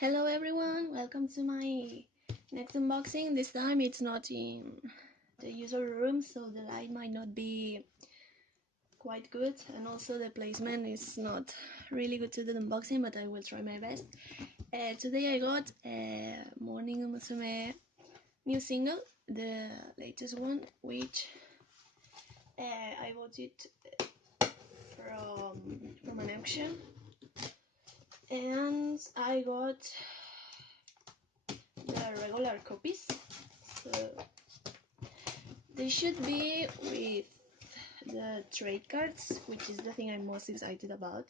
Hello everyone, welcome to my next unboxing. This time it's not in the usual room, so the light might not be quite good, and also the placement is not really good to the unboxing, but I will try my best. Today I got MM'17 new single, the latest one, which I bought it from an auction, and I got the regular copies, so they should be with the trade cards, which is the thing I'm most excited about.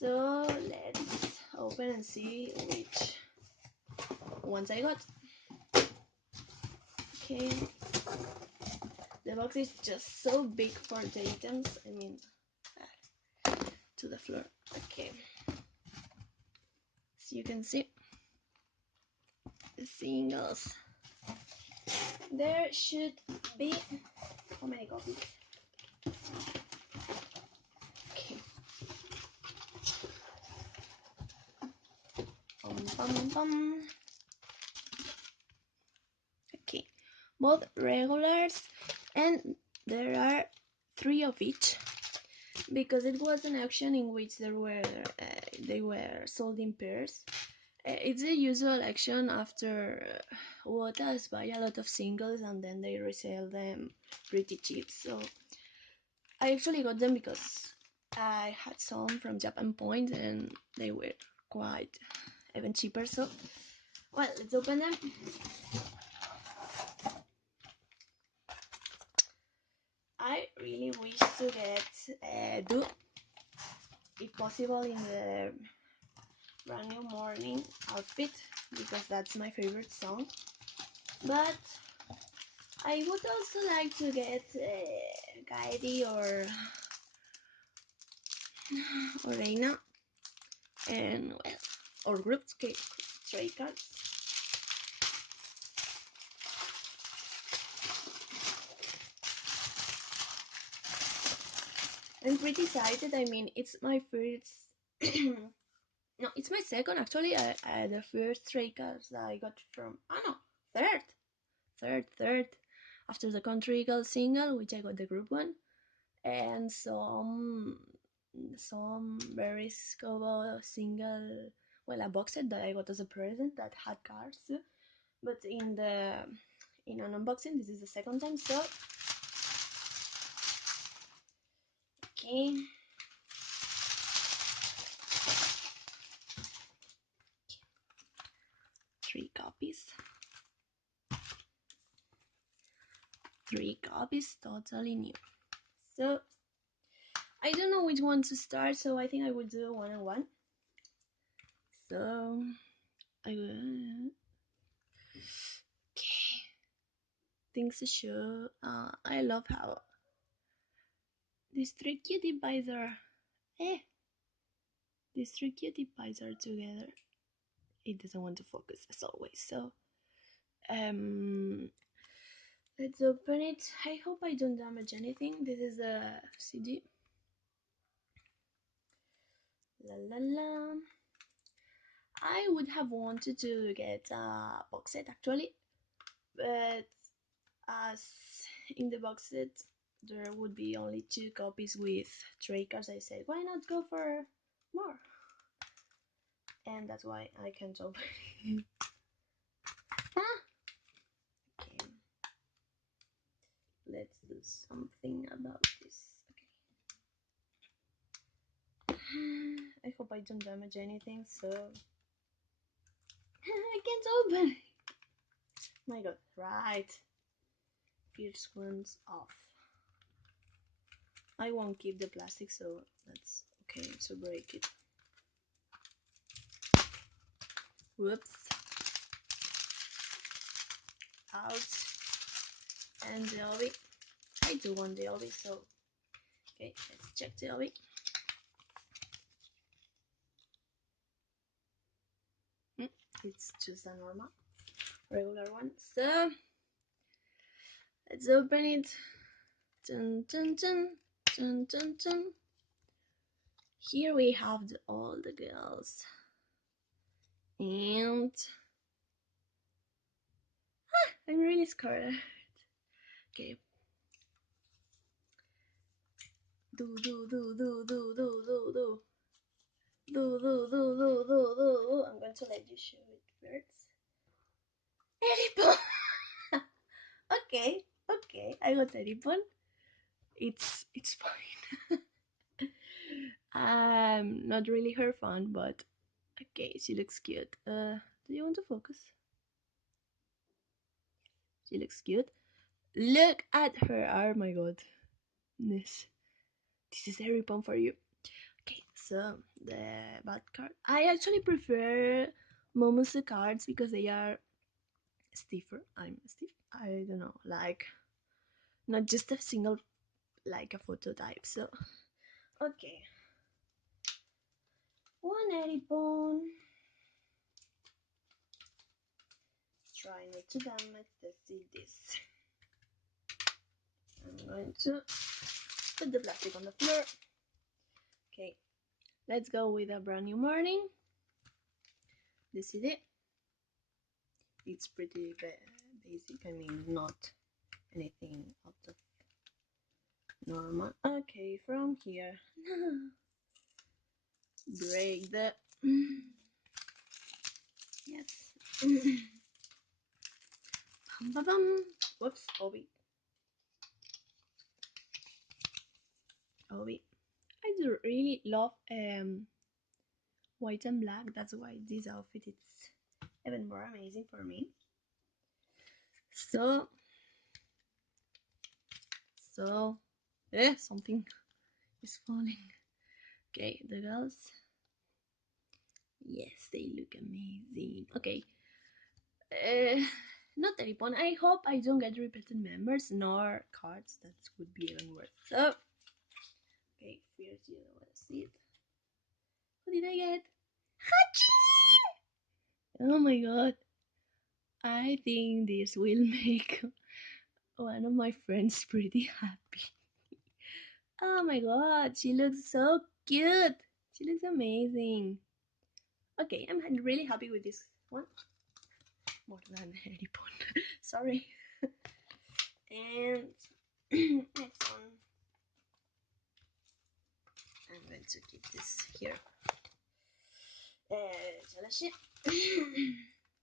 So let's open and see which ones I got. Okay, the box is just so big for the items, to the floor. Okay, so you can see the singles. There should be, how many copies? Okay. Okay, both regulars, and there are 3 of each, because it was an auction in which they were sold in pairs. It's a usual action after Wotas buy a lot of singles and then they resell them pretty cheap. So I actually got them because I had some from Japan Point and they were quite even cheaper. So, well, let's open them. I really wish to get Do, if possible, in the Brand New Morning outfit, because that's my favorite song. But I would also like to get Kairi or Reina, and well, or group trade cards. I'm pretty excited. I mean, it's my first. No, it's my second actually. The first trade cards that I got from. Oh no, third. After the Country Girl single, which I got the group one, and some very scobo single, well, a box set that I got as a present that had cards, but in an unboxing this is the second time. So okay, 3 copies, 3 copies totally new. So I don't know which one to start, so I think I will do one on one. So I will. Okay, things to show. I love how these 3 cutie pies are. These 3 cutie pies are together. It doesn't want to focus as always. So let's open it. I hope I don't damage anything. This is a CD. La la la. I would have wanted to get a box set actually, but as in the box set there would be only 2 copies with trade cards, I said why not go for more, and that's why I can't open it. Okay, let's do something about this. Okay. I hope I don't damage anything, so I can't open it. My god, right. First one's off. I won't keep the plastic, so that's okay to break it. Whoops. Out. And the obi. I do want the obi, so okay, let's check the obi. It's just a normal, regular one. So let's open it. Dun, dun, dun, dun, dun, dun. Here we have all the girls. And I'm really scared. Okay. Do. Do. I'm going to let you show it first. Eripon. Okay. I got Eripon. It's fine. I'm not really her fan, but okay, she looks cute. Do you want to focus? She looks cute. Look at her. Oh my god. This is Eripon for you. Okay, so the bad card. I actually prefer Momosu cards because they are stiffer. I'm stiff. I don't know, like not just a single like a photo type. So okay, 180 bone. Try not to damage the CDs. I'm going to put the plastic on the floor. Okay, let's go with a brand new morning. The CD. It's pretty basic. I mean, not anything out of normal. Okay, from here. Break the. Yes. Bum, bum, bum. Whoops, Obi. I do really love white and black. That's why this outfit is even more amazing for me. So, something is falling. Okay, the girls. Yes, they look amazing. Okay. Uh, Not Telepon. I hope I don't get repeated members nor cards. That would be even worse. So, okay, first you don't want to see it. What did I get? Hachi! Oh my god. I think this will make one of my friends pretty happy. Oh my god, she looks so cute. She looks amazing. Okay, I'm really happy with this one. More than Harry Potter. Sorry. And next one. I'm going to keep this here. Jalashi.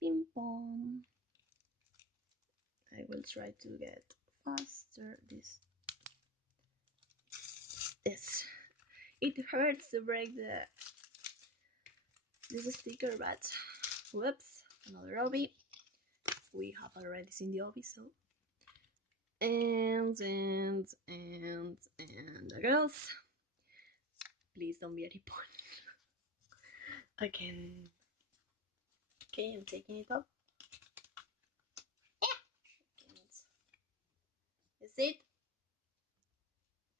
Ping pong. I will try to get faster this. It hurts to break this sticker, but whoops, another obi. We have already seen the obi, so and the girls. Please don't be a report. Again. Okay, I'm taking it up. Is it?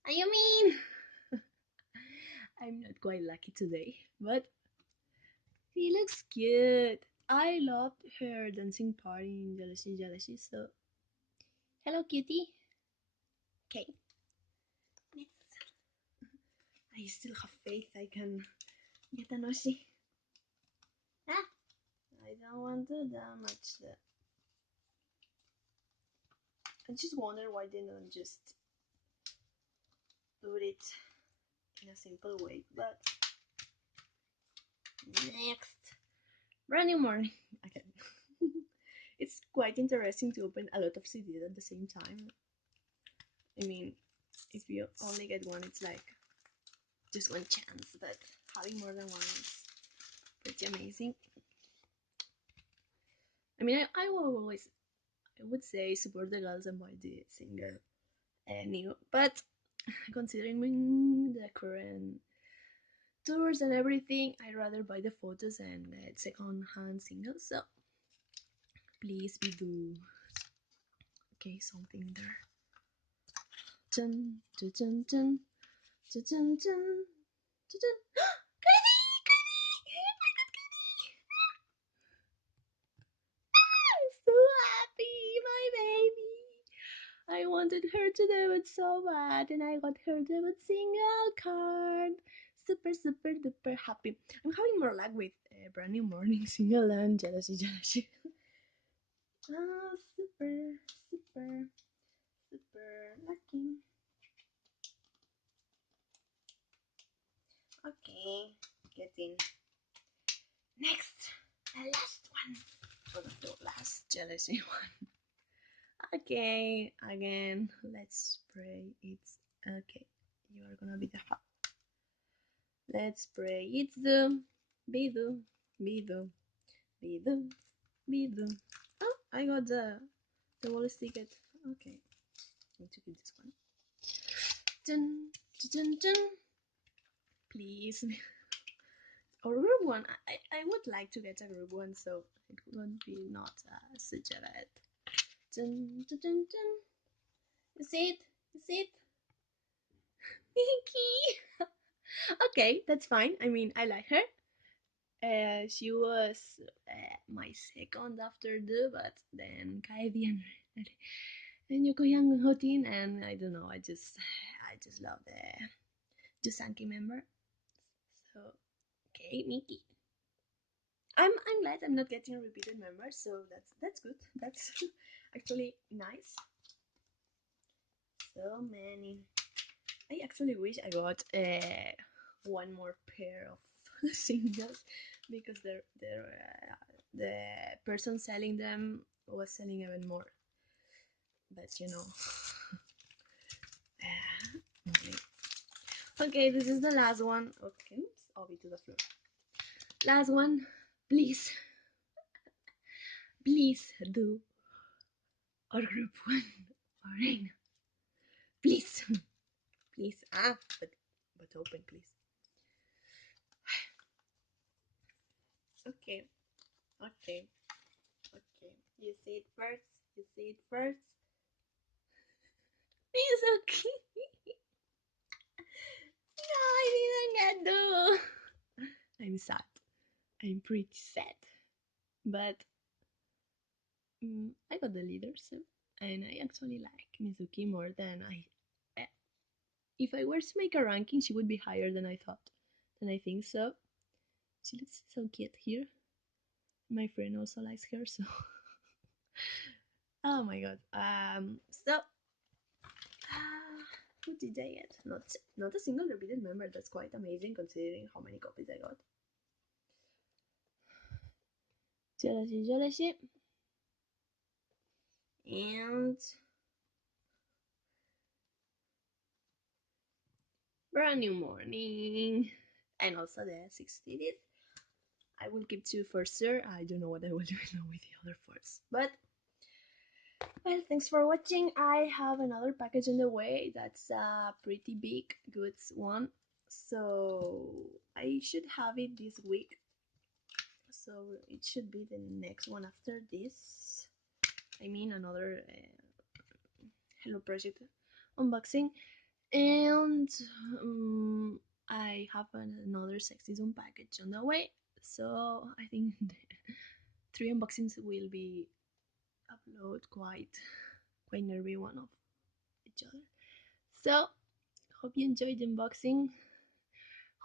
What you mean? I'm not quite lucky today, but he looks cute. I loved her dancing part in Jealousy. So, hello, cutie. Okay, I still have faith I can get an oshi. Ah, I don't want to damage the. I just wonder why they don't just put it in a simple way. But next, brand new morning again. It's quite interesting to open a lot of CDs at the same time. I mean, if you only get one, it's like just one chance, but having more than one is pretty amazing. I mean, I will always, I would say, support the girls and buy the single new, but considering the current tours and everything, I'd rather buy the photos and get second-hand singles. So please be do. Okay, something there. Dun, dun, dun, dun, dun, dun, dun, dun. Crazy! I'm so happy, my baby. I wanted her to do it so bad, and I got her to do it single card. Super duper happy. I'm having more luck with Brand New Morning, Single and Jealousy, Jealousy. Super, super, super lucky. Okay, getting next, the last one. One of the last jealousy one. Okay, again, let's pray it's okay. You are gonna be the heart. Let's pray it's the Bidu, Bidu, Bidu, Bidu. Oh, I got the wallet ticket. Okay, I need to get this one. Dun, dun, dun, dun. Please. Or group one. I would like to get a group one, so it would be not such a bad. Dun, dun, dun, dun. You see it? You see it? Nikki! Okay, that's fine. I mean, I like her. She was my second after the, but then Kaedi and Yoko Yang Hotin, and I don't know. I just love the Jusanki member. So okay, Nikki. I'm glad I'm not getting repeated members, so that's good. That's actually nice. So many. I actually wish I got one more pair of singles because the person selling them was selling even more. But you know, okay. Okay, this is the last one. Okay, oops, I'll be to the floor. Last one, please, please do our group one, Arena, please, please. But open, please. Okay, okay, okay. You say it first. You say it first. It's okay. No, I didn't get do. I'm sad. I'm pretty sad. But I got the leadership, and I actually like Mizuki more than I. eh, If I were to make a ranking, she would be higher than I thought. Than I think so. She looks so cute here. My friend also likes her, so. Oh my god. So. Who did I get? Not a single repeated member. That's quite amazing considering how many copies I got. Jealousy, jealousy. And Brand New Morning. And also the 60th. I will keep two for sure. I don't know what I will do now with the other fours. But, well, thanks for watching. I have another package on the way. That's a pretty big goods one. So, I should have it this week. So, it should be the next one after this. I mean, another Hello Project unboxing. And I have another sexy zone package on the way. So I think the three unboxings will be upload quite nervy one of each other. So hope you enjoyed the unboxing.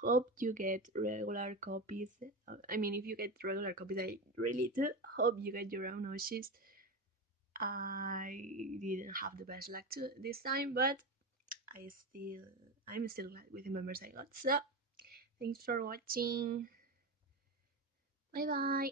Hope you get regular copies. I mean, if you get regular copies, I really do hope you get your own oshis. I didn't have the best luck to this time, but I'm still glad with the members I got. So thanks for watching. Bye bye.